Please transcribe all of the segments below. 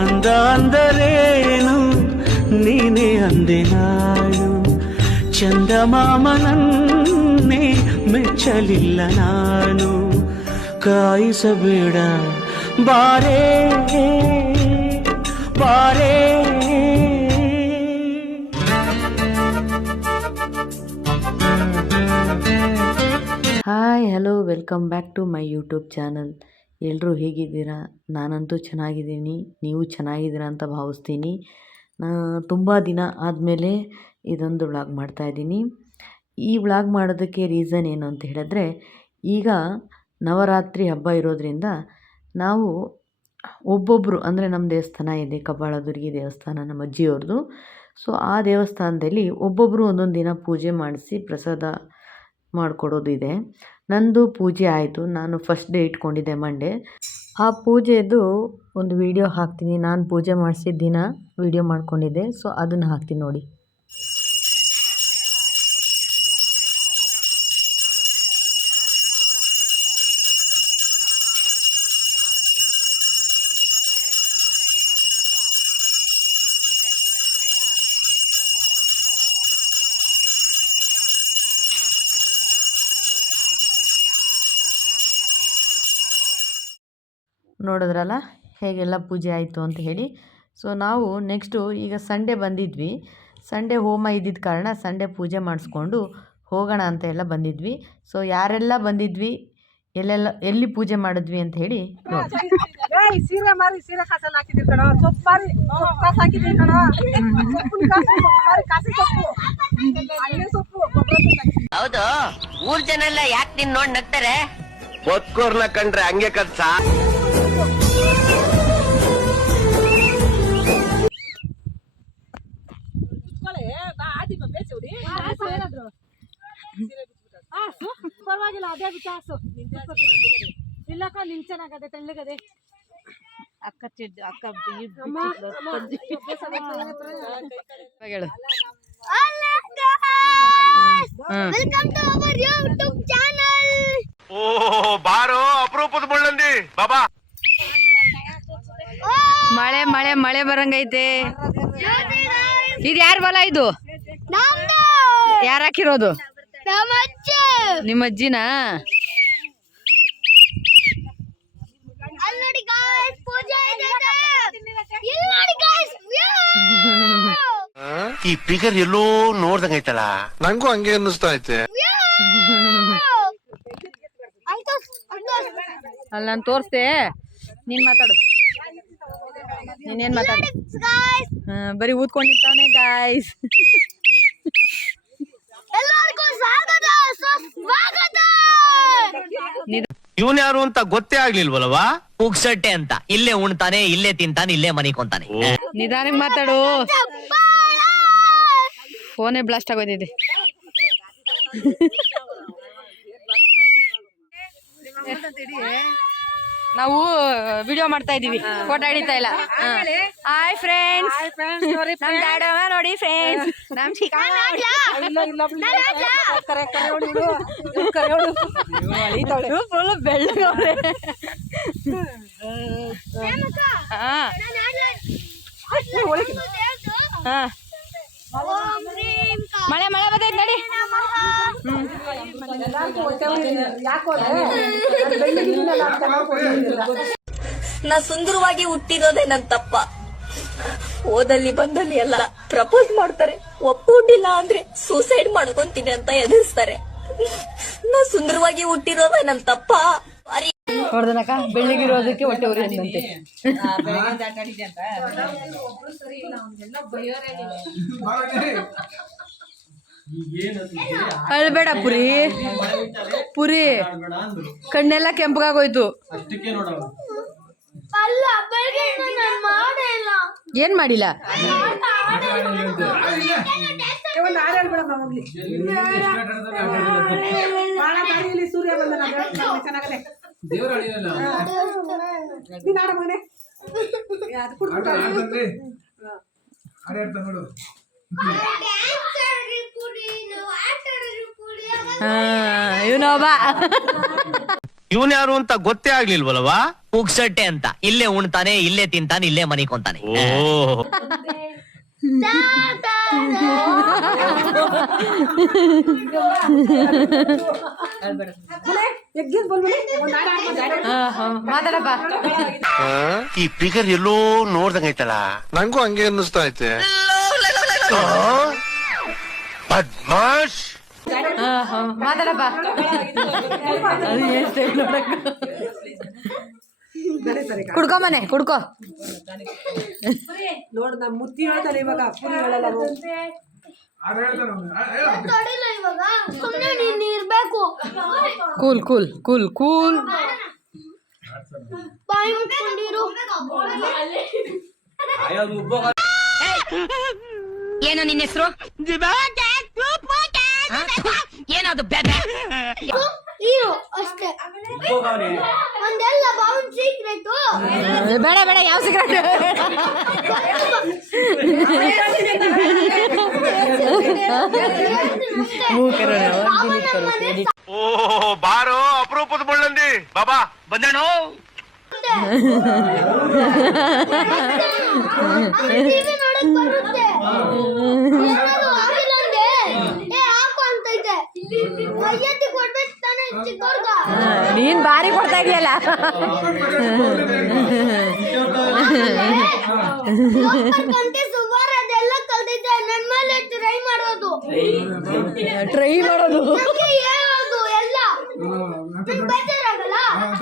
ಅಂದ ಅಂದರೇನು ನೀನೇ ಅಂದೆ ನಾನು ಚಂದಮಾಮನನ್ನೇ ಮೆಚ್ಚಲಿಲ್ಲ ನಾನು ಕಾಯಿಸಬೇಡ ಬಾರೇ ಬಾರೇ hi hello welcome back to my YouTube channel. ಎಲ್ಲರೂ ಹೇಗಿದ್ದೀರಾ? ನಾನಂತೂ ಚೆನ್ನಾಗಿದ್ದೀನಿ, ನೀವು ಚೆನ್ನಾಗಿದ್ದೀರಾ ಅಂತ ಭಾವಿಸ್ತೀನಿ. ತುಂಬ ದಿನ ಆದಮೇಲೆ ಇದೊಂದು ವ್ಲಾಗ್ ಮಾಡ್ತಾಯಿದ್ದೀನಿ. ಈ ವ್ಲಾಗ್ ಮಾಡೋದಕ್ಕೆ ರೀಸನ್ ಏನು ಅಂತ ಹೇಳಿದ್ರೆ, ಈಗ ನವರಾತ್ರಿ ಹಬ್ಬ ಇರೋದ್ರಿಂದ ನಾವು ಒಬ್ಬೊಬ್ಬರು ಅಂದರೆ ನಮ್ಮ ದೇವಸ್ಥಾನ ಇದೆ, ಕಬ್ಬಾಳದುರ್ಗಿ ದೇವಸ್ಥಾನ ನಮ್ಮ ಅಜ್ಜಿಯವ್ರದ್ದು. ಸೊ ಆ ದೇವಸ್ಥಾನದಲ್ಲಿ ಒಬ್ಬೊಬ್ಬರು ಒಂದೊಂದು ದಿನ ಪೂಜೆ ಮಾಡಿಸಿ ಪ್ರಸಾದ ಮಾಡಿಕೊಡೋದಿದೆ. ನಂದು ಪೂಜೆ ಆಯಿತು, ನಾನು ಫಸ್ಟ್ ಡೇ ಇಟ್ಕೊಂಡಿದ್ದೆ ಮಂಡೇ. ಆ ಪೂಜೆದು ಒಂದು ವಿಡಿಯೋ ಹಾಕ್ತೀನಿ. ನಾನು ಪೂಜೆ ಮಾಡಿಸಿದ ದಿನ ವಿಡಿಯೋ ಮಾಡ್ಕೊಂಡಿದ್ದೆ, ಸೊ ಅದನ್ನು ಹಾಕ್ತೀನಿ ನೋಡಿ. ನೋಡಿದ್ರಲ್ಲ ಹೇಗೆಲ್ಲ ಪೂಜೆ ಆಯಿತು ಅಂತ ಹೇಳಿ. ಸೊ ನಾವು ನೆಕ್ಸ್ಟು ಈಗ ಸಂಡೇ ಬಂದಿದ್ವಿ. ಸಂಡೇ ಹೋಮ ಇದ್ದಿದ್ದ ಕಾರಣ ಸಂಡೇ ಪೂಜೆ ಮಾಡಿಸ್ಕೊಂಡು ಹೋಗೋಣ ಅಂತ ಎಲ್ಲ ಬಂದಿದ್ವಿ. ಸೊ ಯಾರೆಲ್ಲ ಬಂದಿದ್ವಿ, ಎಲ್ಲಿ ಪೂಜೆ ಮಾಡಿದ್ವಿ ಅಂತ ಹೇಳಿ ನೋಡಿ. ಹೌದು, ಊರ್ ಜನ ಎಲ್ಲ ಯಾಕೆ ನಿನ್ ನೋಡ್ ನಗ್ತಾರೆ? ಬದುಕೋರ್ನ ಕಂಡ್ರೆ ಹಂಗೆ ಕತ್ಸ. ಪರವಾಗಿಲ್ಲ, ಅದೇ ವಿಚಾರಿಸು. ಇಲ್ಲಕ್ಕ ನಿನ್ ಚೆನ್ನಾಗದೆ, ತೆಳ್ಳಗದೆ. ಅಕ್ಕ ಅಕ್ಕ ಹೇಳು. ಓ ಬಾರೋ ಅಪರೂಪದ ಮುಳ್ಳಂದಿ ಬಾಬಾ. ಮಳೆ ಮಳೆ ಮಳೆ ಬರಂಗೈತೆ. ಇದು ಯಾರ ಹೊಲ? ಇದು ಯಾರು ಹಾಕಿರೋದು? ನಿಮ್ಮ ಅಜ್ಜಿನಾ? ಈ ಫಿಗರ್ ಎಲ್ಲೋ ನೋಡ್ದಂಗೈತಲ್ಲ, ನಂಗೂ ಹಂಗೆ ಅನ್ನಿಸ್ತಾ ಐತೆ. ಅಲ್ಲಿ ನಾನು ತೋರಿಸ್ದೆ, ನೀನ್ ಮಾತಾಡು. ನೀನೇನ್ ಮಾತಾಡು? ಬರೀ ಊದ್ಕೊಂಡು ನಿಂತವನೇ ಗಾಯ್ಸ್. ಇವನ್ ಯಾರು ಅಂತ ಗೊತ್ತೇ ಆಗ್ಲಿಲ್ವಲ್ವಾ? ಉಗ್ಸಟ್ಟೆ ಅಂತ. ಇಲ್ಲೇ ಉಣ್ತಾನೆ, ಇಲ್ಲೇ ತಿಂತಾನೆ, ಇಲ್ಲೇ ಮನಿಕೊಂತಾನೆ. ನಿಧಾನಕ್ಕೆ ಮಾತಾಡು, ಫೋನೇ ಬ್ಲಾಸ್ಟ್ ಆಗೋದಿದೆ. ನಾವು ವಿಡಿಯೋ ಮಾಡ್ತಾ ಇದೀವಿ, ಫೋಟೋ ಹಿಡಿತಾ ಇಲ್ಲ. ಹಾಯ್ ಫ್ರೆಂಡ್ಸ್, ನಮ್ ಡ್ಯಾಡವ ನೋಡಿ ಫ್ರೆಂಡ್ಸ್, ನಮ್ ಫುಲ್ ಬೆಳ್ಳಗವ್ರೆ. ಮಳೆ ಮಳೆ ಬರ್ತೈತೆ ನಡಿ. ನಾ ಸುಂದರವಾಗಿ ಹುಟ್ಟಿರೋದೇ ನನ್ ತಪ್ಪ. ಓದಲ್ಲಿ ಬಂದಲ್ಲಿ ಎಲ್ಲ ಪ್ರಪೋಸ್ ಮಾಡ್ತಾರೆ, ಒಪ್ಪಿಲ್ಲ ಅಂದ್ರೆ ಸೂಸೈಡ್ ಮಾಡ್ಕೊಂತೀನಿ ಅಂತ ಎದುರಿಸ್ತಾರೆ. ನಾ ಸುಂದರವಾಗಿ ಹುಟ್ಟಿರೋದೇ ನನ್ ತಪ್ಪ. ನೋಡ್ದನಕ್ಕ, ಬೆಳ್ಳಿಗಿರೋದಕ್ಕೆ ಹೊಟ್ಟೆ ಉರಿ ಅಂದಂತೆ. ಅಳ್ಬೇಡ ಪುರಿ, ಪುರಿ ಕಣ್ಣೆಲ್ಲ ಕೆಂಪಗಾಗೋಯ್ತು. ಏನ್ ಮಾಡಿಲ್ಲ? ಸೂರ್ಯ ಬಂದ ಚೆನ್ನಾಗದೆ ಇವನ್ ಯಾರು ಅಂತ ಗೊತ್ತೇ ಆಗ್ಲಿಲ್ವಲ್ವಾ? ಪುಕ್ಸಟ್ಟೆ ಅಂತ ಇಲ್ಲೇ ಉಣ್ತಾನೆ, ಇಲ್ಲೇ ತಿಂತಾನೆ, ಇಲ್ಲೇ ಮನಿಕೊಂತಾನೆ. ಮಾತಾಡಪ್ಪ. ಈ ಫಿಗರ್ ಎಲ್ಲೋ ನೋಡ್ದಂಗೈತಲ್ಲ, ನಂಗೂ ಹಂಗೆ ಅನ್ನಿಸ್ತಾ ಐತೆ. ಬದ್ಮಾಶ್. ಮಾತಾಡಪ್ಪ. ಕುಡ್ಕೊ ಮನೆ ಕುಡ್ಕೊ. ನೋಡ್ ನಮ್ ಮುತ್ತಿ ಹೇಳ್ತಾನೆ ಇವಾಗ ಪುರಿ ಹೇಳಲ್ಲ. Cool cool cool cool. ಏನೋ ನಿನ್ನ ಹೆಸರು? ಏನದು ಬೇಬೆ? ಬೇಡ ಬೇಡ, ಯಾವ ಸಿಗರೇಟ್? ಓ ಬಾರೋ ಅಪರೂಪದ ಮುಳ್ಳಂದಿ ಬಾಬಾ ಬಂದೇನೋ. ನೀನ್ ಬಾರಿ ಕೊಡ್ತಾ ಇದೆಯಲ್ಲ. ಟ್ರೈ ಮಾಡೋದು.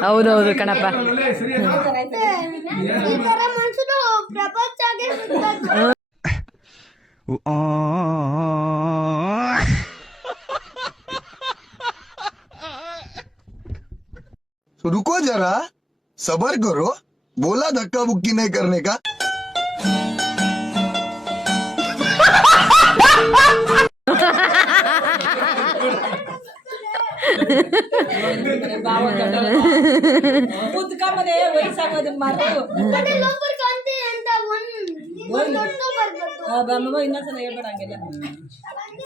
ಹೌದೌದು ಕಣಪ್ಪ. रुको जरा, सबर करो, बोला धक्का बुक्की नहीं करने का. ವಯಸ್ಸಾಗೋದು ಮಾತು ಇನ್ನೊಂದ್ಸಲ ಹೇಳ್ಬೇಡ ಹಂಗೆಲ್ಲ.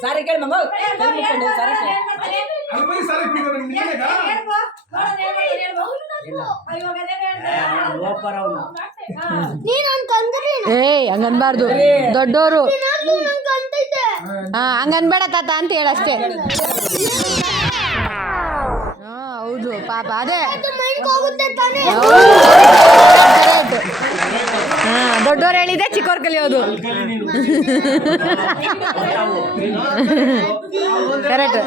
ಸಾರಿ ಕೇಳಿ ಮಮ್ಮ, ಕೈ ಮುಕ್ಕೊಂಡು ಸಾರಿ ಕೇಳಿ. ಏಯ್ ಹಂಗನ್ಬಾರ್ದು, ದೊಡ್ಡೋರು. ಹಂಗನ್ಬೇಡ ತಾತ ಅಂತ ಹೇಳಷ್ಟೇ. ಹೌದು ಪಾಪ, ಅದೇ ದೊಡ್ಡೋರು ಹೇಳಿದೆ ಚಿಕ್ಕವ್ರು ಕಲಿಯೋದು. ಕರೆಕ್ಟ್.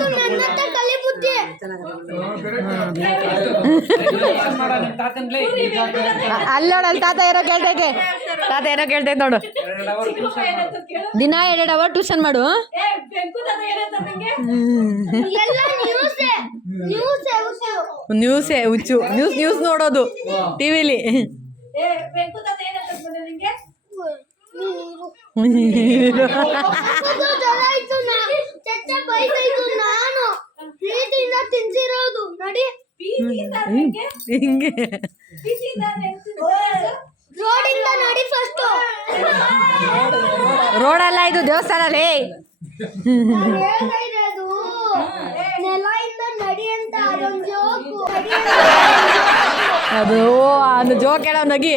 ಅಲ್ಲೋಡಲ್ಲಿ ತಾತ ಏನೋ ಕೇಳ್ತೈತೆ, ತಾತ ಏನೋ ಕೇಳ್ತೈತೆ ನೋಡು. ದಿನ 2 ಅವರ್ ಟ್ಯೂಷನ್ ಮಾಡು. ನ್ಯೂಸೇ ಹುಚ್ಚು, ನ್ಯೂಸ್ ನೋಡೋದು ಟಿವಿಲಿ. ಹಿಂಗೆ ರೋಡಲ್ಲ, ಇದು ದೇವಸ್ಥಾನಲ್ಲಿ. ಅದು ಅದು ಜೋಕ್ ಹೇಳೋ ನಗಿ.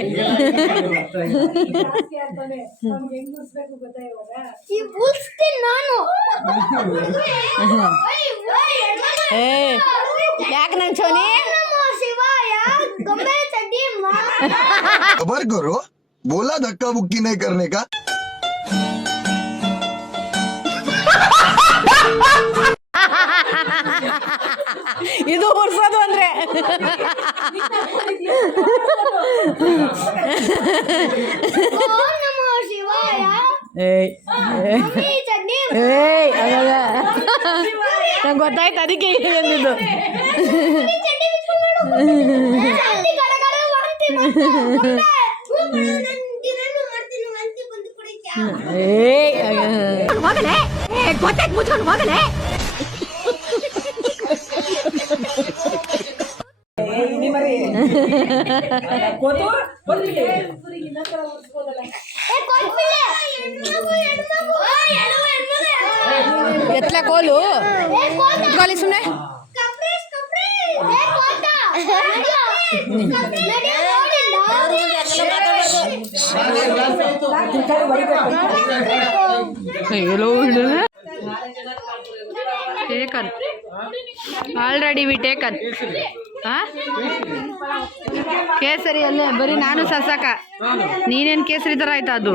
ಏ ಯಾಕೆ ನನ್ ಚೋನಿ? सबर करो, बोला धक्का बुक्की नहीं करने का. ಇದು ಉರ್ಸೋದು ಅಂದ್ರೆ. ನಂಗೆ ಗೊತ್ತಾಯ್ತು, ಅದಕ್ಕೆ ಅಂದಿದ್ದು. ಎತ್ತಲ ಕೋಲು ಇಟ್ಕೊಳ್ಳಿ ಸುಮ್ಮನೆ. ಟೇಕನ್ ಆಲ್ರೆಡಿ ವಿ ಟೇಕನ್ ಕೇಸರಿ ಅಲ್ಲೇ ಬರೀ ನಾನು ಸಸಕ ನೀನೇನು ಕೇಸರಿ ಥರ ಆಯ್ತಾ ಅದು